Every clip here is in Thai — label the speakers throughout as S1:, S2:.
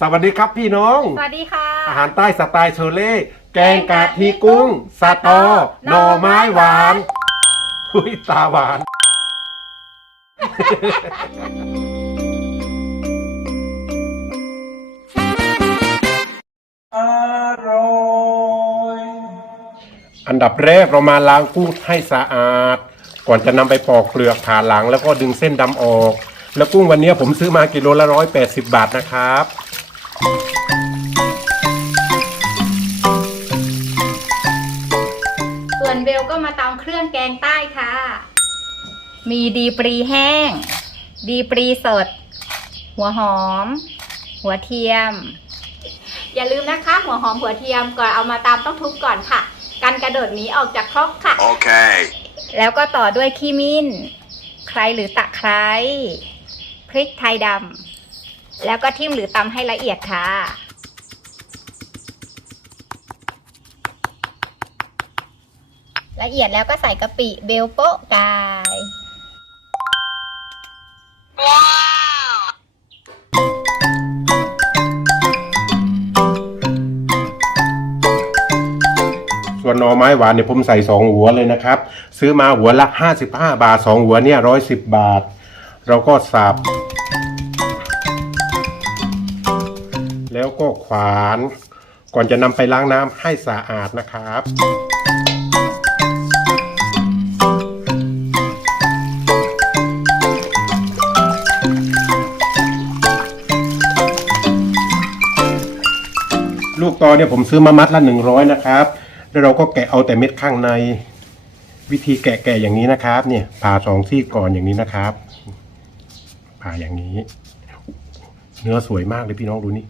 S1: สวัสดีครับพี่น้อง
S2: สวัสดีค่ะ
S1: อาหารใต้สไตล์เชอเล่ แกงกะทิกุ้งสตอหน่อไม้หวานอุ้ยตาหวาน
S3: อร่อย
S1: อันดับแรกเรามาล้างกุ้งให้สะอาด ก่อนจะนำไปปอกเปลือกผ่าหลังแล้วก็ดึงเส้นดำออก แล้วกุ้งวันนี้ผมซื้อมากิโลละร้อยแปดสิบบาทนะครับ
S2: แกงใต้ค่ะ มีดีปรีแห้ง ดีปรีสด หัวหอม หัวเทียม อย่าลืมนะคะ หัวหอมหัวเทียมก่อนเอามาตำต้องทุบก่อนค่ะ กันกระโดดหนี้ออกจากครกค่ะ
S3: Okay.
S2: แล้วก็ต่อด้วยขี้มิ้น ใครหรือตะไคร้ พริกไทยดำ แล้วก็ทิ่มหรือตำให้ละเอียดค่ะ ละเอียดแล้วก็ใส่กะปิเบลโปะกาย
S1: ส่วนหน่อไม้หวานเนี่ยผมใส่สองหัวเลยนะครับ ซื้อมาหัวละห้าสิบห้าบาทสองหัวเนี่ยร้อยสิบบาท เราก็สับ แล้วก็ขวาน ก่อนจะนำไปล้างน้ำให้สะอาดนะครับ ตอเนี่ยผมซื้อมามัดละหนึ่งร้อยนะครับ แล้วเราก็แกะเอาแต่เม็ดข้างใน วิธีแกะแกะอย่างนี้นะครับ เนี่ยผ่าสองซี่ก่อนอย่างนี้นะครับ ผ่าอย่างนี้ เนื้อสวยมากเลยพี่น้องดูนี่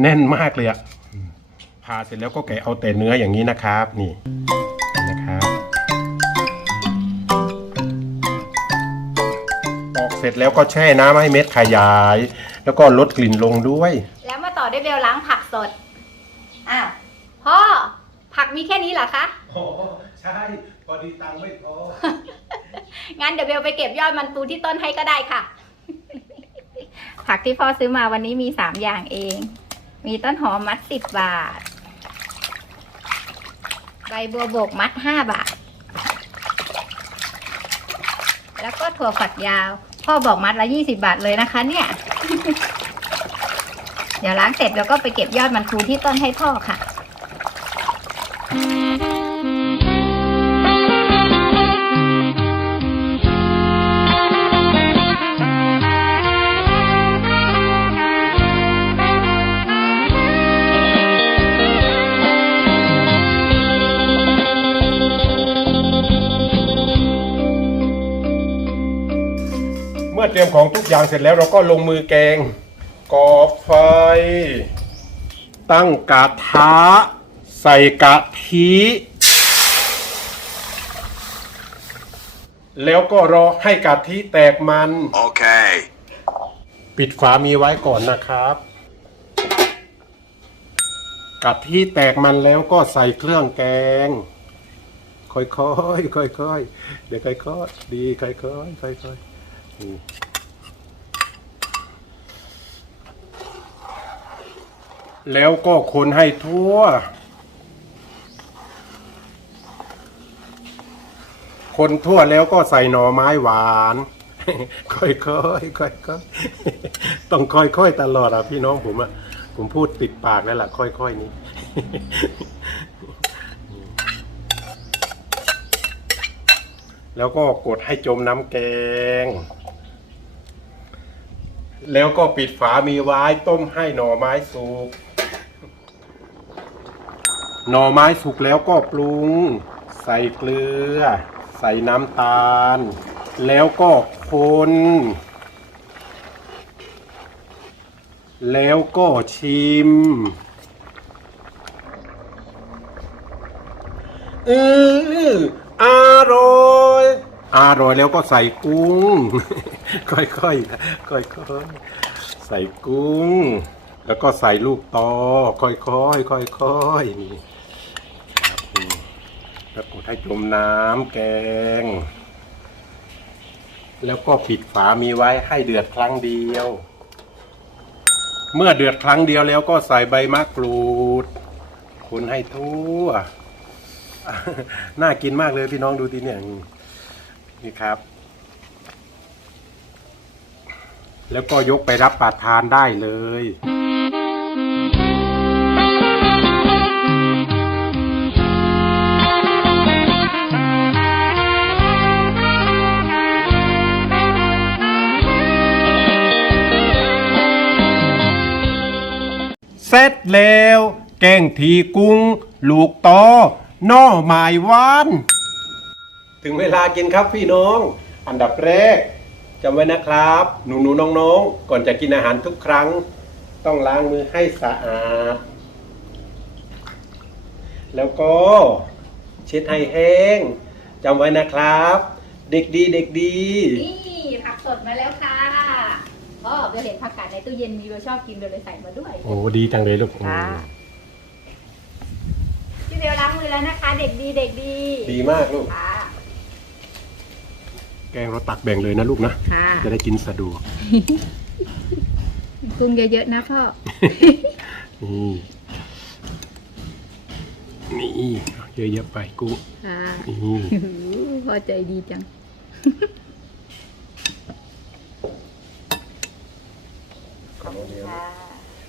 S1: แน่นมากเลยอะผ่าเสร็จแล้วก็แกะเอาแต่เนื้ออย่างนี้นะครับ นี่นะครับปอกเสร็จแล้วก็แช่น้ำให้เม็ดขยาย แล้วก็ลดกลิ่นลงด้วย
S2: แล้วมาต่อด้วยเบลล้างผักสด อ้าวพ่อผักมีแค่นี้เหรอคะ
S1: โอ้ใช่พอดีตังค์ไม่พอ
S2: งั้นเดี๋ยวเบลไปเก็บยอดมันปูที่ต้นให้ก็ได้ค่ะ ผักที่พ่อซื้อมาวันนี้มีสามอย่างเอง มีต้นหอมมัดสิบบาท ใบบัวบกมัดห้าบาท แล้วก็ถั่วฝักยาว พ่อบอกมัดละยี่สิบาทเลยนะคะเนี่ย เดี๋ยวล้างเสร็จแล้วก็ไปเก็บยอดมันปูที่ต้นให้พ่อค่ะ
S1: เมื่อเตรียมของทุกอย่างเสร็จแล้วเราก็ลงมือแกง ก่อไฟ ตั้งกระทะใส่กะทิ แล้วก็รอให้กะทิแตกมัน
S3: Okay.
S1: ปิดฝามีไว้ก่อนนะครับกะทิแตกมันแล้วก็ใส่เครื่องแกง ค่อยๆค่อยๆเดี๋ยวค่อยๆดีค่อยๆค่อยๆนี่ แล้วก็คนให้ทั่ว คนทั่วแล้วก็ใส่หน่อไม้หวาน ค่อยๆค่อยๆต้องค่อยๆตลอดอะพี่น้องผมอะผมพูดติดปากแล้วล่ะ ค่อยๆนี้แล้วก็กดให้จมน้ำแกง แล้วก็ปิดฝามีไว้ต้มให้หน่อไม้สุก หน่อไม้สุกแล้วก็ปรุง ใส่เกลือ ใส่น้ำตาล แล้วก็คนแล้วก็ชิม อืออร่อย อร่อยแล้วก็ใส่กุ้ง ค่อยๆ ค่อยๆ ใส่กุ้ง แล้วก็ใส่ลูกตอ ค่อยๆ ค่อยๆ นี่ ครับนี่แล้วกดให้จมน้ำแกง แล้วก็ปิดฝามีไว้ให้เดือดครั้งเดียว เมื่อเดือดครั้งเดียวแล้วก็ใส่ใบมะกรูดคนให้ทั่ว น่ากินมากเลยพี่น้องดูทีเนี่ยนี่ครับ แล้วก็ยกไปรับประทานได้เลย แล้ว แกงทีกุ้ง ลูกตอหน่อไม้หวาน ถึงเวลากินครับพี่น้อง อันดับแรกจำไว้นะครับหนูหนูๆน้องๆ ก่อนจะกินอาหารทุกครั้ง ต้องล้างมือให้สะอาด แล้วก็เช็ดให้แห้งจำไว้นะครับ เด็กดีเด็กดี
S2: นี่ผักสดมาแล้วค่ะ ก็เบลเห็นผักกาดในตู้เย็นมีเบลชอบกินเบลเลยใส่มาด้วย
S1: โอ้ดีจังเลยลูก
S2: ค่ะ พี่เบลล้างมือแล้วนะคะ เด็กดีเด็กดี
S1: ดีมากลูก
S2: ค่ะ
S1: แกงเราตักแบ่งเลยนะลูกนะ
S2: ค่ะ
S1: จะได้กินสะดวก
S2: ปรุงเยอะๆนะพ่อ
S1: นี่นี่เยอะๆไปกุ้ง
S2: ค่ะ
S1: นี่
S2: พ่อใจดีจัง
S1: ของเดียว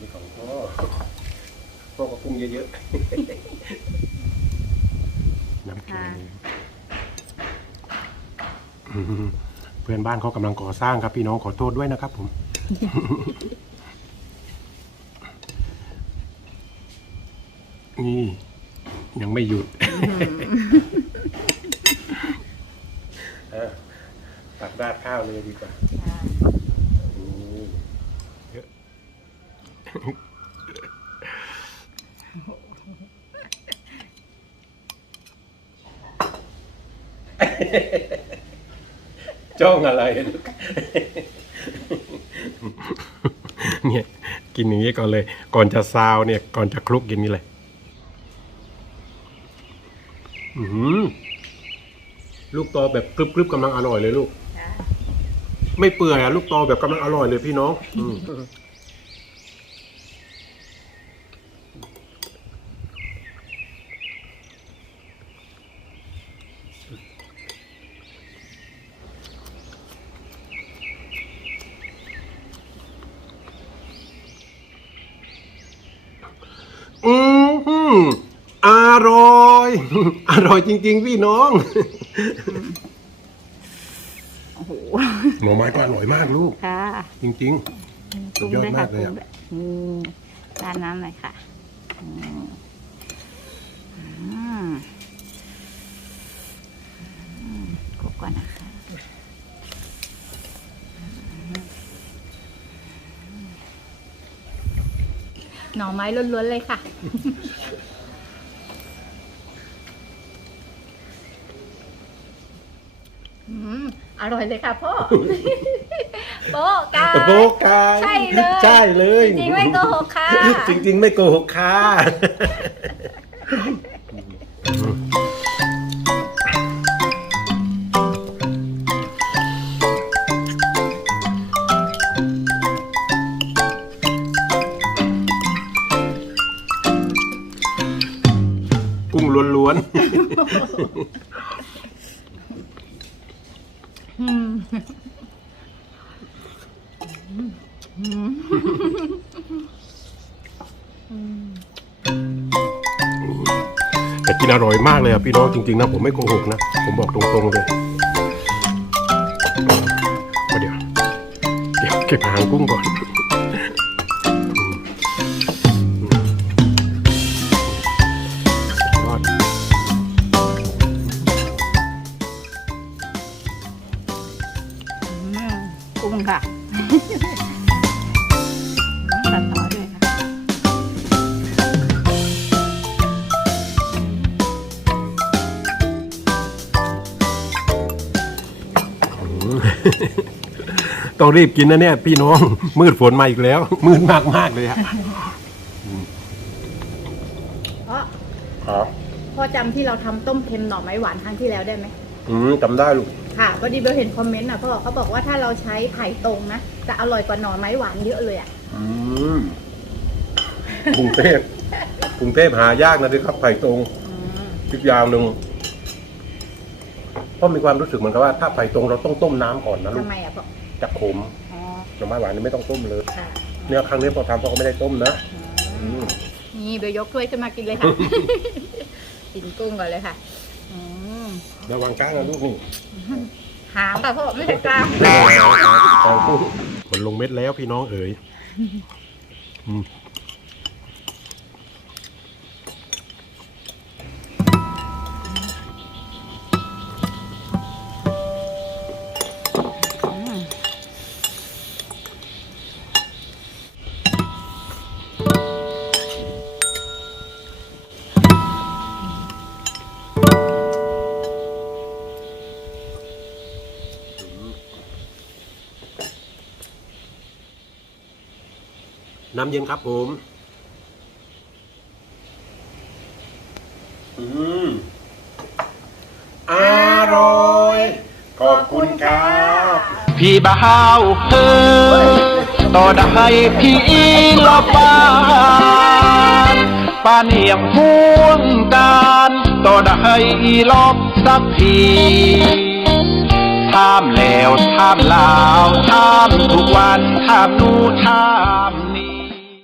S1: นี่ของพ่อพ่อก็กุ้งเยอะๆน้ำแกงอืมเพื่อนบ้านเขากำลังก่อสร้างครับพี่น้องขอโทษด้วยนะครับผมนี่ ยังไม่หยุดอะตักราดข้าวเลยดีกว่าอืมเยอะ จ้องอะไรลูกเนี่ยกินอย่างนี้ก่อนเลย ก่อนจะซาวเนี่ย ก่อนจะคลุกกินนี่เลยอือหือลูกตอแบบกรึบๆกำลังอร่อยเลยลูก ไม่เปื่อยอะลูกตอแบบกำลังอร่อยเลยพี่น้องอืมอืมหืมอ ร่อย อร่อยจริง ๆ พี่น้อง
S2: โอ้โห
S1: หน่อไม้ก็อร่อยมากลูก
S2: ค่ะ
S1: จริง สุดยอดมากเลยอะ
S2: ปรุงด้วยค่ะปรุงด้วยนี่ราดน้ำหน่อยค่ะอืมอืมอืมคลุกก่อนนะคะ หน่อไม้ล้วนๆเลยค่ะ อืมอร่อยเลยค่ะพ่อ โป๊ะกา
S1: ๆโบกาย
S2: ใช่เลย
S1: ใช่เลย
S2: จริงๆไม่โกหกค่ะ
S1: จริง ๆ ไม่โกหกค่ะกุ้งล้วน
S2: อื
S1: กินอร่อยมากเลยอะพี่น้องจริงๆนะผมไม่โกหกนะ ผมบอกตรงๆเลยเดี๋ยวเดี๋ยวเก็บหางกุ้งก่อน
S2: กุ้งค่ะ
S1: ต้องรีบกินนะเนี่ย พี่น้อง มืดฝนมาอีกแล้ว มืดมากมากๆเลยอะ
S2: พ่อ
S1: ครับ
S2: พ่อจำที่เราทำต้มเค็มหน่อไม้หวานครั้งที่แล้วได้ไหม
S1: อืมจำได้ลูก
S2: ค่ะพอดีเบลเห็นคอมเมนต์อะพ่อเขาบอกว่าถ้าเราใช้ไผ่ตรงนะจะอร่อยกว่าหน่อไม้หวานเยอะเลยอะ
S1: อืมกรุงเทพกรุงเทพหายากนะที่ครับไผ่ตรงอีกอย่างหนึ่งเพราะมีความรู้สึกเหมือนกับว่าถ้าไผ่ตรงเราต้องต้มน้ำก่อนนะลู
S2: ทำ
S1: ก
S2: ไมอะพ่อ
S1: จะขม
S2: อ๋อ
S1: หน่อไม้หวานนี่ไม่ต้องต้มเลย
S2: ค่ะ
S1: เนี่ยครั้งนี้พอทำเขาก็ไม่ได้ต้มนะ
S2: อืม
S1: อืม
S2: นี่เดี๋ยวยกถ้วยขึ้นมากินเลยค่ะ กินกุ้งก่อนเลยค่ะอืม
S1: ระวังก้างนะลูกนี่
S2: หางค่ะพ่อไม่ใช่กลาง
S1: เอากุ้งผลลงเม็ดแล้วพี่น้องเอ๋ยอืม น้ำเย็นครับผม อืมอร่อย ขอบคุณครับ
S3: พี่บ่าวเฮ้ยต่อได้พี่ละปานป้าเนียงห่วงการต่อได้ลอบสักทีถามแล้วถามลาวถามทุกวันถามหนูถาม